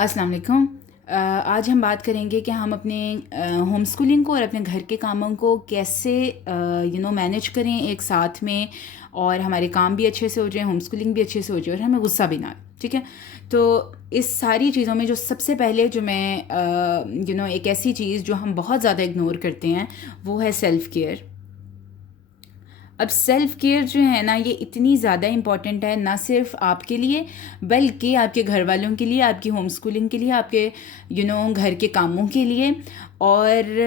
السلام علیکم۔ آج ہم بات کریں گے کہ ہم اپنے ہوم اسکولنگ کو اور اپنے گھر کے کاموں کو کیسے مینیج کریں ایک ساتھ میں، اور ہمارے کام بھی اچھے سے ہو جائیں، ہوم اسکولنگ بھی اچھے سے ہو جائے اور ہمیں غصہ بھی نہ آئے، ٹھیک ہے؟ تو اس ساری چیزوں میں جو سب سے پہلے جو میں ایک ایسی چیز جو ہم بہت زیادہ اگنور کرتے ہیں وہ ہے سیلف کیئر۔ اب سیلف کیئر جو ہے نا، یہ اتنی زیادہ امپورٹنٹ ہے، نہ صرف آپ کے لیے بلکہ آپ کے گھر والوں کے لیے، آپ کی ہوم اسکولنگ کے لیے، آپ کے گھر کے کاموں کے لیے۔ اور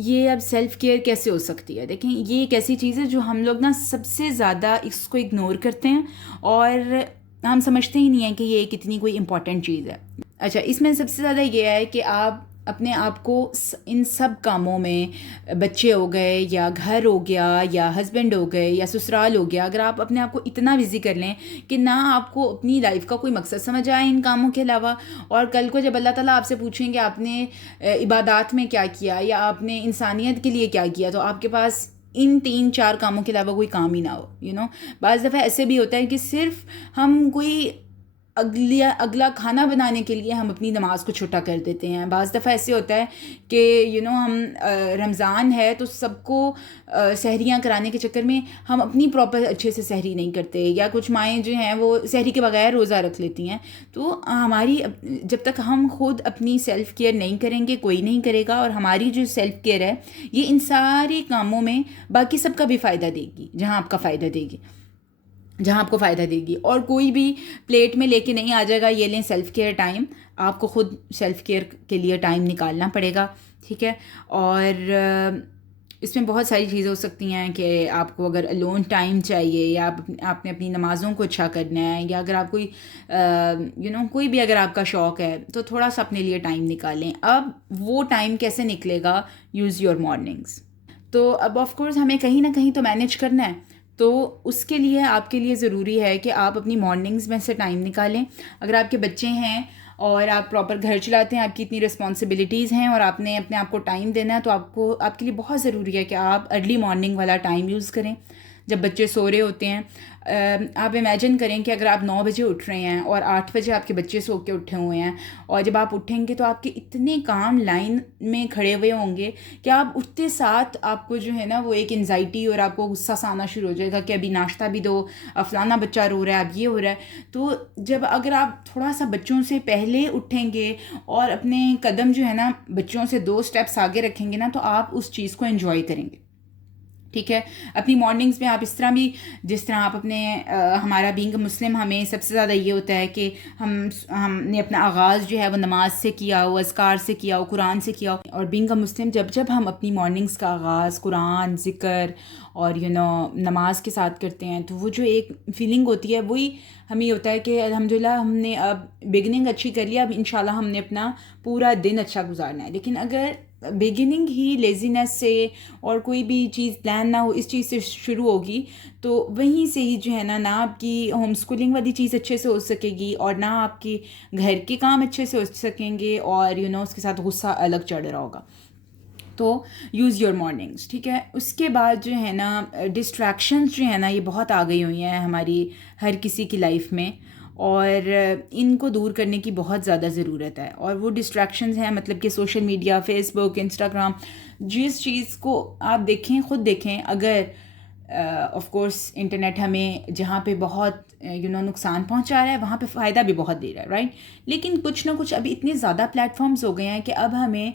یہ اب سیلف کیئر کیسے ہو سکتی ہے؟ دیکھیں، یہ ایک ایسی چیز ہے جو ہم لوگ نا سب سے زیادہ اس کو اگنور کرتے ہیں، اور ہم سمجھتے ہی نہیں ہیں کہ یہ ایک اتنی کوئی امپورٹنٹ چیز ہے۔ اچھا، اس میں سب سے زیادہ یہ ہے کہ آپ اپنے آپ کو ان سب کاموں میں، بچے ہو گئے یا گھر ہو گیا یا ہسبینڈ ہو گئے یا سسرال ہو گیا، اگر آپ اپنے آپ کو اتنا بزی کر لیں کہ نہ آپ کو اپنی لائف کا کوئی مقصد سمجھ آئے ان کاموں کے علاوہ، اور کل کو جب اللہ تعالیٰ آپ سے پوچھیں کہ آپ نے عبادات میں کیا کیا یا آپ نے انسانیت کے لیے کیا کیا، تو آپ کے پاس ان 3-4 کاموں کے علاوہ کوئی کام ہی نہ ہو۔ بعض دفعہ ایسے بھی ہوتا ہے کہ صرف ہم کوئی اگلا کھانا بنانے کے لیے ہم اپنی نماز کو چھوٹا کر دیتے ہیں۔ بعض دفعہ ایسے ہوتا ہے کہ ہم رمضان ہے تو سب کو سحریاں کرانے کے چکر میں ہم اپنی پراپر اچھے سے سحری نہیں کرتے، یا کچھ مائیں جو ہیں وہ سحری کے بغیر روزہ رکھ لیتی ہیں۔ تو ہماری جب تک ہم خود اپنی سیلف کیئر نہیں کریں گے، کوئی نہیں کرے گا، اور ہماری جو سیلف کیئر ہے یہ ان سارے کاموں میں باقی سب کا بھی فائدہ دے گی، جہاں آپ کو فائدہ دے گی۔ اور کوئی بھی پلیٹ میں لے کے نہیں آ جائے گا یہ لیں سیلف کیئر ٹائم، آپ کو خود سیلف کیئر کے لیے ٹائم نکالنا پڑے گا، ٹھیک ہے؟ اور اس میں بہت ساری چیزیں ہو سکتی ہیں کہ آپ کو اگر الون ٹائم چاہیے، یا آپ نے اپنی نمازوں کو اچھا کرنا ہے، یا اگر آپ کوئی بھی اگر آپ کا شوق ہے تو تھوڑا سا اپنے لیے ٹائم نکالیں۔ اب وہ ٹائم کیسے نکلے گا؟ Use your mornings. تو اب آف کورس ہمیں کہیں نہ کہیں تو مینیج کرنا ہے، تو اس کے لیے آپ کے لیے ضروری ہے کہ آپ اپنی مارننگز میں سے ٹائم نکالیں۔ اگر آپ کے بچے ہیں اور آپ پراپر گھر چلاتے ہیں، آپ کی اتنی رسپانسبلٹیز ہیں اور آپ نے اپنے آپ کو ٹائم دینا ہے، تو آپ کے لیے بہت ضروری ہے کہ آپ ارلی مارننگ والا ٹائم یوز کریں جب بچے سو رہے ہوتے ہیں۔ آپ امیجن کریں کہ اگر آپ 9 بجے اٹھ رہے ہیں اور 8 بجے آپ کے بچے سو کے اٹھے ہوئے ہیں، اور جب آپ اٹھیں گے تو آپ کے اتنے کام لائن میں کھڑے ہوئے ہوں گے کہ آپ اٹھتے ساتھ آپ کو جو ہے نا وہ ایک انزائٹی اور آپ کو غصہ سا آنا شروع ہو جائے گا کہ ابھی ناشتہ بھی دو، فلانا بچہ رو رہا ہے، اب یہ ہو رہا ہے۔ تو جب اگر آپ تھوڑا سا بچوں سے پہلے اٹھیں گے اور اپنے قدم جو ہے نا بچوں سے 2 اسٹیپس آگے رکھیں گے نا، تو آپ اس چیز کو انجوائے کریں گے، ٹھیک ہے؟ اپنی مارننگز میں آپ اس طرح بھی، جس طرح آپ اپنے ہمارا بینگ مسلم ہمیں سب سے زیادہ یہ ہوتا ہے کہ ہم نے اپنا آغاز جو ہے وہ نماز سے کیا ہو، اذکار سے کیا ہو، قرآن سے کیا ہو۔ اور بینگ مسلم جب ہم اپنی مارننگز کا آغاز قرآن، ذکر اور نماز کے ساتھ کرتے ہیں، تو وہ جو ایک فیلنگ ہوتی ہے وہی ہمیں ہوتا ہے کہ الحمدللہ ہم نے اب بگننگ اچھی کر لیا، اب انشاءاللہ ہم نے اپنا پورا دن اچھا گزارنا ہے۔ لیکن اگر بگننگ ہی لیزینس سے اور کوئی بھی چیز پلان نہ ہو، اس چیز سے شروع ہوگی، تو وہیں سے ہی جو ہے نا آپ کی ہوم اسکولنگ والی چیز اچھے سے ہو سکے گی، اور نہ آپ کی گھر کے کام اچھے سے ہو سکیں گے، اور اس کے ساتھ غصہ الگ چڑھ رہا ہوگا۔ تو یوز یور مارننگس، ٹھیک ہے؟ اس کے بعد جو ہے نا ڈسٹریکشنز جو ہے نا یہ بہت آ گئی ہوئی ہیں ہماری ہر کسی کی لائف میں، اور ان کو دور کرنے کی بہت زیادہ ضرورت ہے۔ اور وہ ڈسٹریکشنز ہیں مطلب کہ سوشل میڈیا، فیس بک، انسٹاگرام، جس چیز کو آپ دیکھیں، خود دیکھیں، اگر آف کورس انٹرنیٹ ہمیں جہاں پہ بہت نقصان پہنچا رہا ہے وہاں پہ فائدہ بھی بہت دے رہا ہے، رائٹ؟ لیکن کچھ نہ کچھ ابھی اتنے زیادہ پلیٹ فارمز ہو گئے ہیں کہ اب ہمیں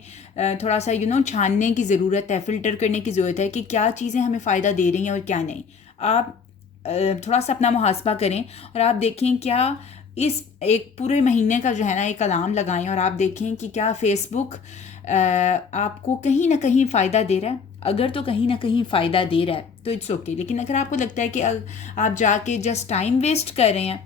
تھوڑا سا چھاننے کی ضرورت ہے، فلٹر کرنے کی ضرورت ہے کہ کیا چیزیں ہمیں فائدہ دے رہی ہیں اور کیا نہیں۔ آپ تھوڑا سا اپنا محاسبہ کریں اور آپ دیکھیں کیا اس ایک پورے مہینے کا جو ہے نا ایک الارم لگائیں اور آپ دیکھیں کہ کیا فیس بک آپ کو کہیں نہ کہیں فائدہ دے رہا ہے۔ اگر تو کہیں نہ کہیں فائدہ دے رہا ہے تو اٹس اوکے، لیکن اگر آپ کو لگتا ہے کہ آپ جا کے جسٹ ٹائم ویسٹ کر رہے ہیں،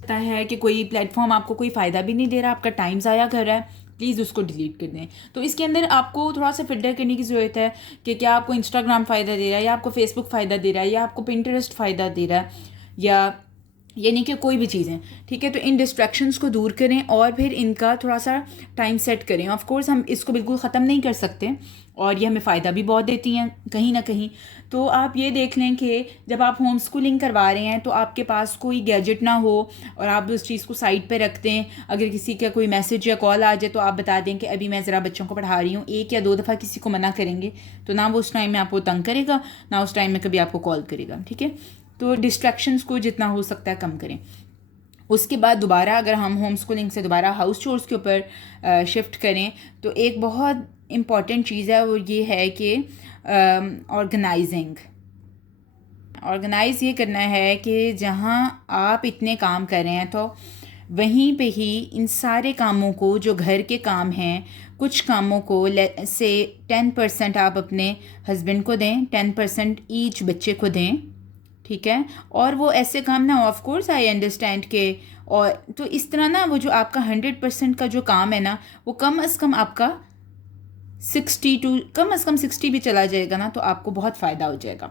لگتا ہے کہ کوئی پلیٹ فارم آپ کو کوئی فائدہ بھی نہیں دے رہا، آپ کا ٹائم ضائع کر رہا ہے، پلیز اس کو ڈیلیٹ کر دیں۔ تو اس کے اندر آپ کو تھوڑا سا فلٹر کرنے کی ضرورت ہے کہ کیا آپ کو انسٹاگرام فائدہ دے رہا ہے، یا آپ کو فیس بک فائدہ دے رہا ہے، یا آپ کو پنٹرسٹ فائدہ دے رہا ہے، یا یعنی کہ کوئی بھی چیزیں، ٹھیک ہے. تو ان ڈسٹریکشنس کو دور کریں اور پھر ان کا تھوڑا سا ٹائم سیٹ کریں. آف کورس ہم اس کو بالکل ختم نہیں کر سکتے اور یہ ہمیں فائدہ بھی بہت دیتی ہیں کہیں نہ کہیں. تو آپ یہ دیکھ لیں کہ جب آپ ہوم اسکولنگ کروا رہے ہیں تو آپ کے پاس کوئی گیجٹ نہ ہو اور آپ اس چیز کو سائڈ پہ رکھ دیں. اگر کسی کا کوئی میسج یا کال آ جائے تو آپ بتا دیں کہ ابھی میں ذرا بچوں کو پڑھا رہی ہوں. 1 یا 2 دفعہ کسی کو منع کریں گے تو نہ وہ اس ٹائم میں آپ کو تنگ کرے گا، نہ اس ٹائم میں کبھی آپ کو کال کرے گا. ٹھیک ہے، تو ڈسٹریکشنس کو جتنا ہو سکتا ہے کم کریں. اس کے بعد دوبارہ اگر ہم ہوم اسکولنگ سے دوبارہ ہاؤس چورس کے اوپر شفٹ کریں تو ایک بہت امپورٹنٹ چیز ہے، وہ یہ ہے کہ آرگنائز یہ کرنا ہے کہ جہاں آپ اتنے کام کر رہے ہیں تو وہیں پہ ہی ان سارے کاموں کو جو گھر کے کام ہیں، کچھ کاموں کو سے 10% آپ اپنے ہسبینڈ کو دیں، 10% ایچ بچے کو دیں. ٹھیک ہے، اور وہ ایسے کام نہ ہو. آف کورس آئی انڈرسٹینڈ کہ اور تو اس طرح نا وہ جو آپ کا 100% کا جو کام ہے نا وہ کم از کم آپ کا 60 بھی چلا جائے گا نا تو آپ کو بہت فائدہ ہو جائے گا.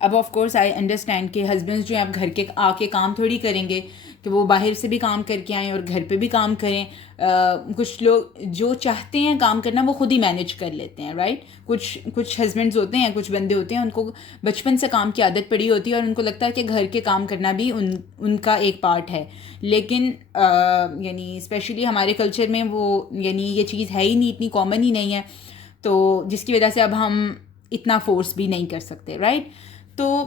اب آف کورس آئی انڈرسٹینڈ کہ ہسبینڈس جو ہیں اب گھر کے آ کے کام تھوڑی کریں گے کہ وہ باہر سے بھی کام کر کے آئیں اور گھر پہ بھی کام کریں. کچھ لوگ جو چاہتے ہیں کام کرنا وہ خود ہی مینیج کر لیتے ہیں، رائٹ. کچھ ہسبینڈز ہوتے ہیں، کچھ بندے ہوتے ہیں ان کو بچپن سے کام کی عادت پڑی ہوتی ہے اور ان کو لگتا ہے کہ گھر کے کام کرنا بھی ان کا ایک پارٹ ہے. لیکن یعنی اسپیشلی ہمارے کلچر میں وہ یعنی یہ چیز ہے ہی نہیں، اتنی کامن ہی نہیں ہے، تو جس کی وجہ سے اب ہم اتنا فورس بھی نہیں کر سکتے، رائٹ. تو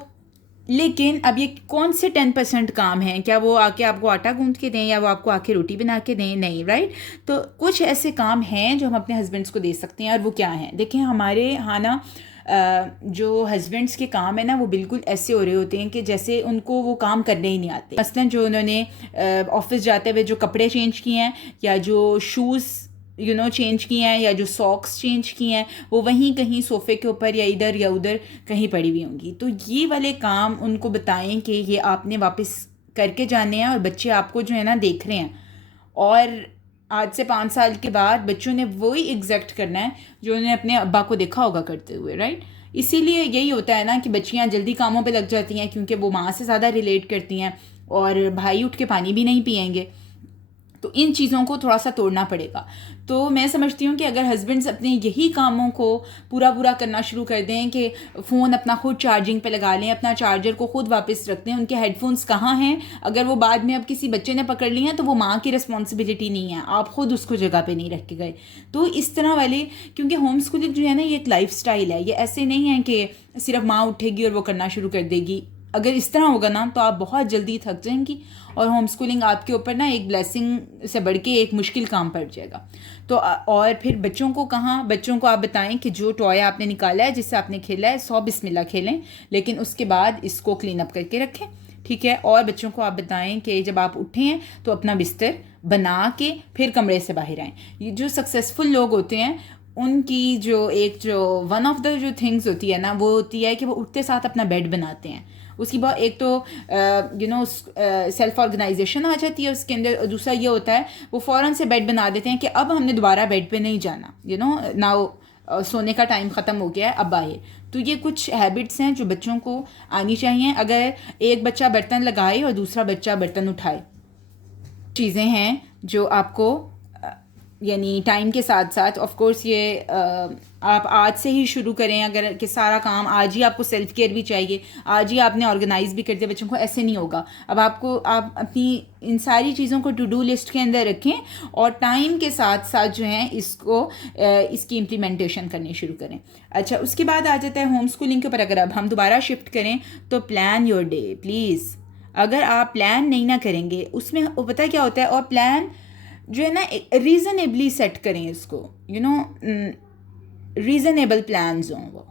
لیکن اب یہ کون سے 10% کام ہیں؟ کیا وہ آ کے آپ کو آٹا گوندھ کے دیں یا وہ آپ کو آ کے روٹی بنا کے دیں؟ نہیں، رائٹ. تو کچھ ایسے کام ہیں جو ہم اپنے ہسبینڈس کو دے سکتے ہیں، اور وہ کیا ہیں؟ دیکھیں ہمارے ہاں نا جو ہسبینڈس کے کام ہیں نا وہ بالکل ایسے ہو رہے ہوتے ہیں کہ جیسے ان کو وہ کام کرنے ہی نہیں آتے. مثلاً جو انہوں نے آفس جاتے ہوئے جو کپڑے چینج کیے ہیں یا جو شوز چینج کیے ہیں یا جو ساکس چینج کیے ہیں وہ وہیں کہیں صوفے کے اوپر یا ادھر یا ادھر کہیں پڑی ہوئی ہوں گی. تو یہ والے کام ان کو بتائیں کہ یہ آپ نے واپس کر کے جانے ہیں اور بچے آپ کو جو ہے نا دیکھ رہے ہیں، اور آج سے 5 سال کے بعد بچوں نے وہی ایگزیکٹ کرنا ہے جو انہوں نے اپنے ابا کو دیکھا ہوگا کرتے ہوئے، رائٹ. اسی لیے یہی ہوتا ہے نا کہ بچیاں جلدی کاموں پہ لگ جاتی ہیں کیونکہ وہ ماں سے زیادہ ریلیٹ کرتی ہیں، اور بھائی اٹھ کے پانی بھی نہیں پئیں گے. تو ان چیزوں کو تھوڑا سا توڑنا پڑے گا. تو میں سمجھتی ہوں کہ اگر ہسبینڈس اپنے یہی کاموں کو پورا کرنا شروع کر دیں کہ فون اپنا خود چارجنگ پہ لگا لیں، اپنا چارجر کو خود واپس رکھ دیں، ان کے ہیڈ فونس کہاں ہیں، اگر وہ بعد میں اب کسی بچے نے پکڑ لی ہیں تو وہ ماں کی رسپانسبلٹی نہیں ہے، آپ خود اس کو جگہ پہ نہیں رکھ کے گئے. تو اس طرح والے، کیونکہ ہوم اسکولنگ جو ہے نا یہ ایک لائف سٹائل ہے، یہ ایسے نہیں ہے کہ صرف ماں اٹھے گی اور وہ کرنا شروع کر دے گی. اگر اس طرح ہوگا نا تو آپ بہت جلدی تھک جائیں گی اور ہوم اسکولنگ آپ کے اوپر نا ایک بلیسنگ سے بڑھ کے ایک مشکل کام پڑ جائے گا. تو اور پھر بچوں کو آپ بتائیں کہ جو ٹوائے آپ نے نکالا ہے، جس سے آپ نے کھیلا ہے، 100 بسم اللہ کھیلیں، لیکن اس کے بعد اس کو کلین اپ کر کے رکھیں. ٹھیک ہے، اور بچوں کو آپ بتائیں کہ جب آپ اٹھیں ہیں تو اپنا بستر بنا کے پھر کمرے سے باہر آئیں. یہ جو سکسیزفل لوگ ہوتے ہیں ان کی جو ون آف دا جو تھنگس ہوتی ہے نا وہ ہوتی ہے کہ وہ اٹھتے ساتھ اپنا بیڈ بناتے ہیں. اس کی بات ایک تو سیلف آرگنائزیشن آ جاتی ہے اس کے اندر، دوسرا یہ ہوتا ہے وہ فوراً سے بیڈ بنا دیتے ہیں کہ اب ہم نے دوبارہ بیڈ پہ نہیں جانا، ناؤ سونے کا ٹائم ختم ہو گیا ہے، اب آئے. تو یہ کچھ ہیبٹس ہیں جو بچوں کو آنی چاہیے. اگر ایک بچہ برتن لگائے اور دوسرا بچہ برتن اٹھائے، چیزیں ہیں جو آپ کو یعنی ٹائم کے ساتھ ساتھ آف کورس یہ آپ آج سے ہی شروع کریں. اگر کہ سارا کام آج ہی آپ کو سیلف کیئر بھی چاہیے، آج ہی آپ نے آرگنائز بھی کر دیا بچوں کو، ایسے نہیں ہوگا. اب آپ اپنی ان ساری چیزوں کو ٹو ڈو لسٹ کے اندر رکھیں اور ٹائم کے ساتھ ساتھ جو ہیں اس کی امپلیمنٹیشن کرنی شروع کریں. اچھا، اس کے بعد آ جاتا ہے ہوم اسکولنگ کے اوپر. اگر اب ہم دوبارہ شفٹ کریں تو پلان یور ڈے پلیز. اگر آپ پلان نہیں نہ کریں گے اس میں پتہ کیا ہوتا ہے، اور پلان جو ہے نا ریزنیبلی سیٹ کریں اس کو، ریزنیبل پلانز ہوں. وہ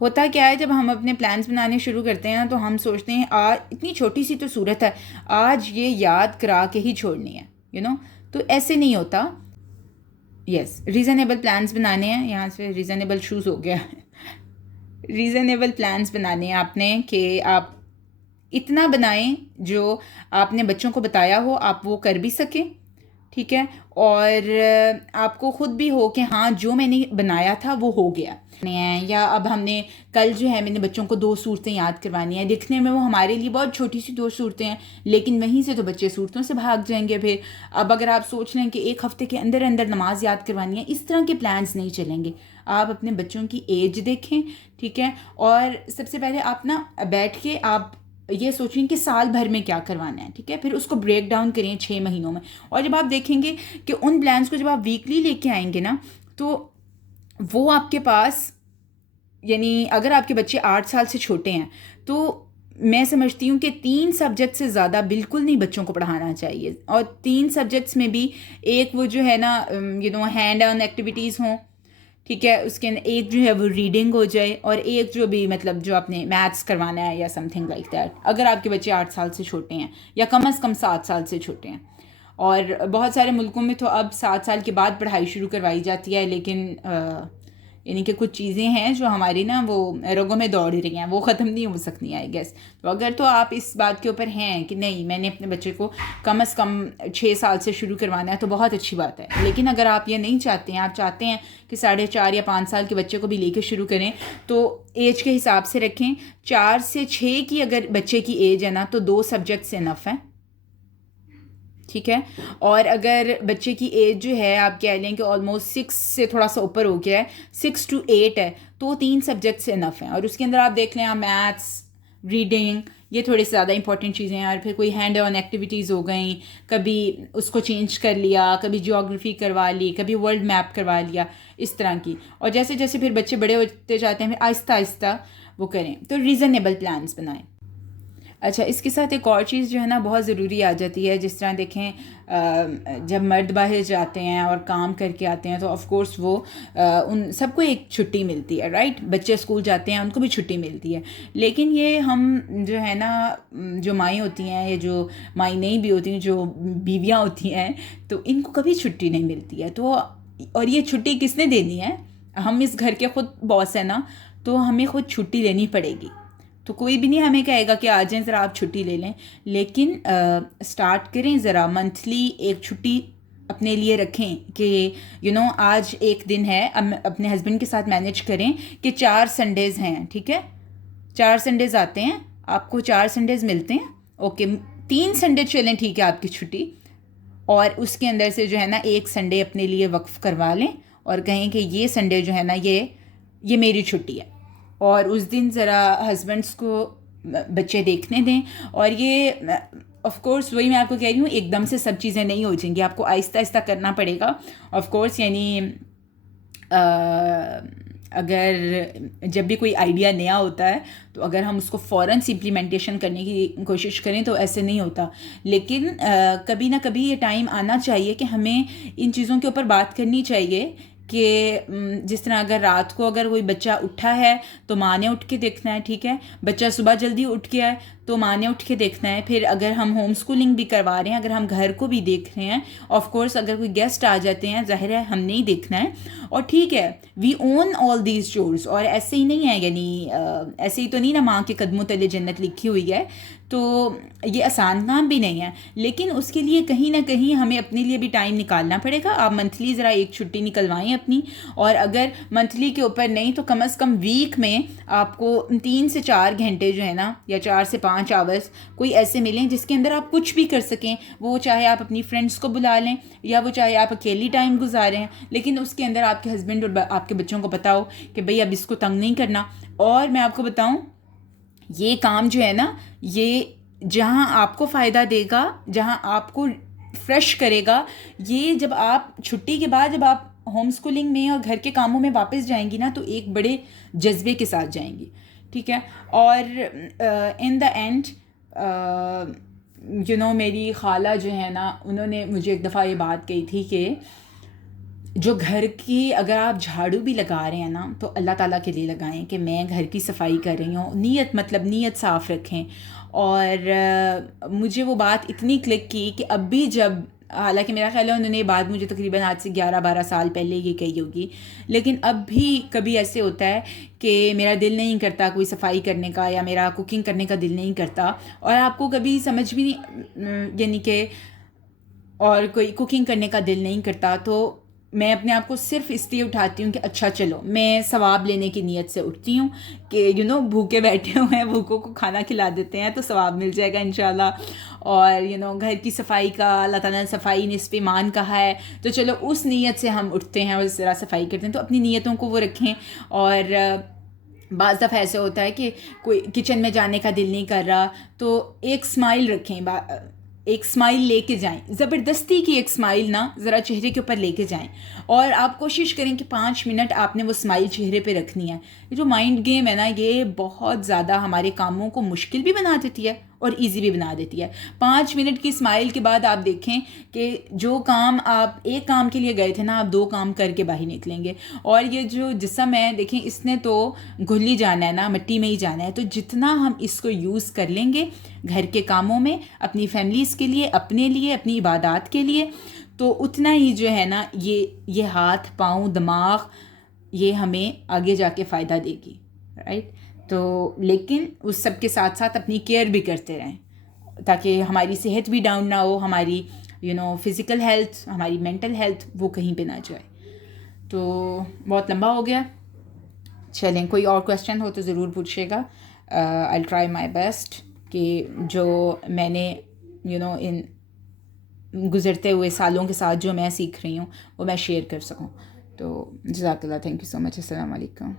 ہوتا کیا ہے جب ہم اپنے پلانز بنانے شروع کرتے ہیں تو ہم سوچتے ہیں آج اتنی چھوٹی سی تو صورت ہے، آج یہ یاد کرا کے ہی چھوڑنی ہے، تو ایسے نہیں ہوتا. یس، ریزنیبل پلانز بنانے ہیں. یہاں سے ریزنیبل شوز ہو گیا. ریزنیبل پلانز بنانے ہیں آپ نے کہ آپ اتنا بنائیں جو آپ نے بچوں کو بتایا ہو آپ وہ کر بھی سکیں، ٹھیک ہے، اور آپ کو خود بھی ہو کہ ہاں جو میں نے بنایا تھا وہ ہو گیا ہیں، یا اب ہم نے کل جو ہے میں نے بچوں کو 2 صورتیں یاد کروانی ہیں، دکھنے میں وہ ہمارے لیے بہت چھوٹی سی 2 صورتیں ہیں، لیکن وہیں سے تو بچے صورتوں سے بھاگ جائیں گے پھر. اب اگر آپ سوچ لیں کہ ایک ہفتے کے اندر اندر نماز یاد کروانی ہے، اس طرح کے پلانس نہیں چلیں گے. آپ اپنے بچوں کی ایج دیکھیں، ٹھیک ہے، اور سب سے پہلے آپ نا بیٹھ کے آپ یہ سوچیں کہ سال بھر میں کیا کروانا ہے، ٹھیک ہے، پھر اس کو بریک ڈاؤن کریں 6 مہینوں میں. اور جب آپ دیکھیں گے کہ ان پلانس کو جب آپ ویکلی لے کے آئیں گے نا، تو وہ آپ کے پاس، یعنی اگر آپ کے بچے 8 سال سے چھوٹے ہیں تو میں سمجھتی ہوں کہ 3 سبجیکٹ سے زیادہ بالکل نہیں بچوں کو پڑھانا چاہیے. اور 3 سبجیکٹس میں بھی ایک وہ جو ہے نا ہینڈ آن ایکٹیویٹیز ہوں، ٹھیک ہے، اس کے اندر ایک جو ہے وہ ریڈنگ ہو جائے، اور ایک جو بھی مطلب جو آپ نے میتھس کروانا ہے یا سم تھنگ لائک دیٹ، اگر آپ کے بچے 8 سال سے چھوٹے ہیں یا کم از کم 7 سال سے چھوٹے ہیں. اور بہت سارے ملکوں میں تو اب 7 سال کے بعد پڑھائی شروع کروائی جاتی ہے، لیکن یعنی کہ کچھ چیزیں ہیں جو ہماری نا وہ رگوں میں دوڑ رہی ہیں، وہ ختم نہیں ہو سکتی آئی گیس. تو اگر تو آپ اس بات کے اوپر ہیں کہ نہیں میں نے اپنے بچے کو کم از کم 6 سال سے شروع کروانا ہے، تو بہت اچھی بات ہے. لیکن اگر آپ یہ نہیں چاہتے ہیں، آپ چاہتے ہیں کہ 4.5 یا 5 سال کے بچے کو بھی لے کے شروع کریں، تو ایج کے حساب سے رکھیں. 4 سے 6 کی اگر بچے کی ایج ہے نا تو 2 سبجیکٹس انف ہیں، ٹھیک ہے. اور اگر بچے کی ایج جو ہے آپ کہہ لیں کہ آلموسٹ 6 سے تھوڑا سا اوپر ہو گیا ہے، 6 to 8 ہے، تو 3 سبجیکٹس انف ہیں. اور اس کے اندر آپ دیکھ لیں، آپ میتھس، ریڈنگ، یہ تھوڑی سی زیادہ امپورٹنٹ چیزیں ہیں. اور پھر کوئی ہینڈ آن ایکٹیویٹیز ہو گئیں، کبھی اس کو چینج کر لیا، کبھی جیوگرافی کروا لی، کبھی ورلڈ میپ کروا لیا، اس طرح کی. اور جیسے جیسے پھر بچے بڑے ہوتے جاتے ہیں، پھر آہستہ آہستہ وہ کریں. تو ریزنیبل پلانس بنائیں. اچھا، اس کے ساتھ ایک اور چیز جو ہے نا بہت ضروری آ جاتی ہے. جس طرح دیکھیں جب مرد باہر جاتے ہیں اور کام کر کے آتے ہیں تو آف کورس وہ ان سب کو ایک چھٹی ملتی ہے، رائٹ. بچے اسکول جاتے ہیں ان کو بھی چھٹی ملتی ہے. لیکن یہ ہم جو ہے نا جو مائیں ہوتی ہیں، یا جو مائیں نہیں بھی ہوتی ہیں، جو بیویاں ہوتی ہیں، تو ان کو کبھی چھٹی نہیں ملتی ہے. تو اور یہ چھٹی کس نے دینی ہے؟ ہم اس گھر کے خود باس ہیں نا، تو ہمیں خود چھٹی لینی پڑے گی. تو کوئی بھی نہیں ہمیں کہے گا کہ آ جائیں ذرا آپ چھٹی لے لیں. لیکن اسٹارٹ کریں ذرا منتھلی ایک چھٹی اپنے لیے رکھیں کہ آج ایک دن ہے. اپنے ہسبینڈ کے ساتھ مینیج کریں کہ 4 سنڈیز ہیں، ٹھیک ہے، 4 سنڈیز آتے ہیں، آپ کو 4 سنڈیز ملتے ہیں. اوکے، 3 سنڈے چلیں، ٹھیک ہے، آپ کی چھٹی. اور اس کے اندر سے جو ہے نا ایک سنڈے اپنے لیے وقف کروا لیں اور کہیں کہ یہ سنڈے جو ہے نا یہ میری چھٹی ہے. اور اس دن ذرا ہسبینڈس کو بچے دیکھنے دیں. اور یہ آف کورس وہی میں آپ کو کہہ رہی ہوں، ایک دم سے سب چیزیں نہیں ہو جائیں گی، آپ کو آہستہ آہستہ کرنا پڑے گا. آف کورس یعنی اگر جب بھی کوئی آئیڈیا نیا ہوتا ہے تو اگر ہم اس کو فوراً سے امپلیمنٹیشن کرنے کی کوشش کریں تو ایسے نہیں ہوتا. لیکن کبھی نہ کبھی یہ ٹائم آنا چاہیے کہ ہمیں ان چیزوں کے اوپر بات کرنی چاہیے کہ جس طرح اگر رات کو اگر کوئی بچہ اٹھا ہے تو ماں نے اٹھ کے دیکھنا ہے، ٹھیک ہے. بچہ صبح جلدی اٹھ گیا ہے تو ماں نے اٹھ کے دیکھنا ہے. پھر اگر ہم ہوم اسکولنگ بھی کروا رہے ہیں، اگر ہم گھر کو بھی دیکھ رہے ہیں، آف کورس اگر کوئی گیسٹ آ جاتے ہیں ظاہر ہے ہم نے ہی دیکھنا ہے. اور ٹھیک ہے، وی اون آل دیز چورس. اور ایسے ہی نہیں ہے، یعنی ایسے ہی تو نہیں نا ماں کے قدموں تلے جنت لکھی ہوئی ہے. تو یہ آسان کام بھی نہیں ہے، لیکن اس کے لیے کہیں نہ کہیں ہمیں اپنے لیے بھی ٹائم نکالنا پڑے گا. آپ منتھلی ذرا ایک چھٹی نکلوائیں اپنی. اور اگر منتھلی کے اوپر نہیں تو کم از کم ویک میں آپ کو 3 سے 4 گھنٹے جو ہے نا، یا 4 سے 5 آورس کوئی ایسے ملیں جس کے اندر آپ کچھ بھی کر سکیں. وہ چاہے آپ اپنی فرینڈس کو بلا لیں، یا وہ چاہے آپ اکیلی ٹائم گزاریں، لیکن اس کے اندر آپ کے ہسبینڈ اور آپ کے بچوں کو پتہ ہو کہ بھئی اب اس کو تنگ نہیں کرنا. اور میں آپ کو بتاؤں، یہ کام جو ہے نا، یہ جہاں آپ کو فائدہ دے گا، جہاں آپ کو فریش کرے گا، یہ جب آپ چھٹی کے بعد جب آپ ہوم اسکولنگ میں اور گھر کے کاموں میں واپس جائیں گی نا، تو ایک بڑے جذبے کے ساتھ جائیں گی، ٹھیک ہے. اور ان دا اینڈ میری خالہ جو ہے نا، انہوں نے مجھے ایک دفعہ یہ بات کہی تھی کہ جو گھر کی اگر آپ جھاڑو بھی لگا رہے ہیں نا تو اللہ تعالیٰ کے لیے لگائیں کہ میں گھر کی صفائی کر رہی ہوں. نیت صاف رکھیں. اور مجھے وہ بات اتنی کلک کی کہ اب بھی جب، حالانکہ میرا خیال ہے انہوں نے یہ بات مجھے تقریباً آج سے 11-12 سال پہلے یہ کہی ہوگی، لیکن اب بھی کبھی ایسے ہوتا ہے کہ میرا دل نہیں کرتا کوئی صفائی کرنے کا، یا میرا کوکنگ کرنے کا دل نہیں کرتا. اور آپ کو کبھی سمجھ بھی نہیں، یعنی کہ اور کوئی کوکنگ کرنے کا دل نہیں کرتا تو میں اپنے آپ کو صرف اس لیے اٹھاتی ہوں کہ اچھا چلو میں ثواب لینے کی نیت سے اٹھتی ہوں کہ بھوکے بیٹھے ہوئے ہیں، بھوکوں کو کھانا کھلا دیتے ہیں تو ثواب مل جائے گا انشاءاللہ. اور گھر کی صفائی کا اللہ تعالیٰ نے صفائی نصف ایمان کہا ہے، تو چلو اس نیت سے ہم اٹھتے ہیں اور اس طرح صفائی کرتے ہیں. تو اپنی نیتوں کو وہ رکھیں. اور بعض دفعہ ایسے ہوتا ہے کہ کوئی کچن میں جانے کا دل نہیں کر رہا تو ایک اسمائل رکھیں، ایک اسمائل لے کے جائیں، زبردستی کی ایک اسمائل نا ذرا چہرے کے اوپر لے کے جائیں، اور آپ کوشش کریں کہ 5 منٹ آپ نے وہ اسمائل چہرے پہ رکھنی ہے. یہ جو مائنڈ گیم ہے نا، یہ بہت زیادہ ہمارے کاموں کو مشکل بھی بنا دیتی ہے اور ایزی بھی بنا دیتی ہے. 5 منٹ کی اسمائل کے بعد آپ دیکھیں کہ جو کام آپ ایک کام کے لیے گئے تھے نا، آپ 2 کام کر کے باہر نکلیں گے. اور یہ جو جسم ہے دیکھیں، اس نے تو گھل ہی جانا ہے نا، مٹی میں ہی جانا ہے. تو جتنا ہم اس کو یوز کر لیں گے گھر کے کاموں میں، اپنی فیملیز کے لیے، اپنے لیے، اپنی عبادات کے لیے، تو اتنا ہی جو ہے نا یہ ہاتھ پاؤں دماغ یہ ہمیں آگے جا کے فائدہ دے گی، رائٹ. تو لیکن اس سب کے ساتھ ساتھ اپنی کیئر بھی کرتے رہیں تاکہ ہماری صحت بھی ڈاؤن نہ ہو، ہماری فزیکل ہیلتھ، ہماری مینٹل ہیلتھ وہ کہیں پہ نہ جائے. تو بہت لمبا ہو گیا. چلیں، کوئی اور کویسچن ہو تو ضرور پوچھیے گا. آئی ٹرائی مائی بیسٹ کہ جو میں نے ان گزرتے ہوئے سالوں کے ساتھ جو میں سیکھ رہی ہوں وہ میں شیئر کر سکوں. تو جزاک اللہ، تھینک یو سو مچ. السلام علیکم.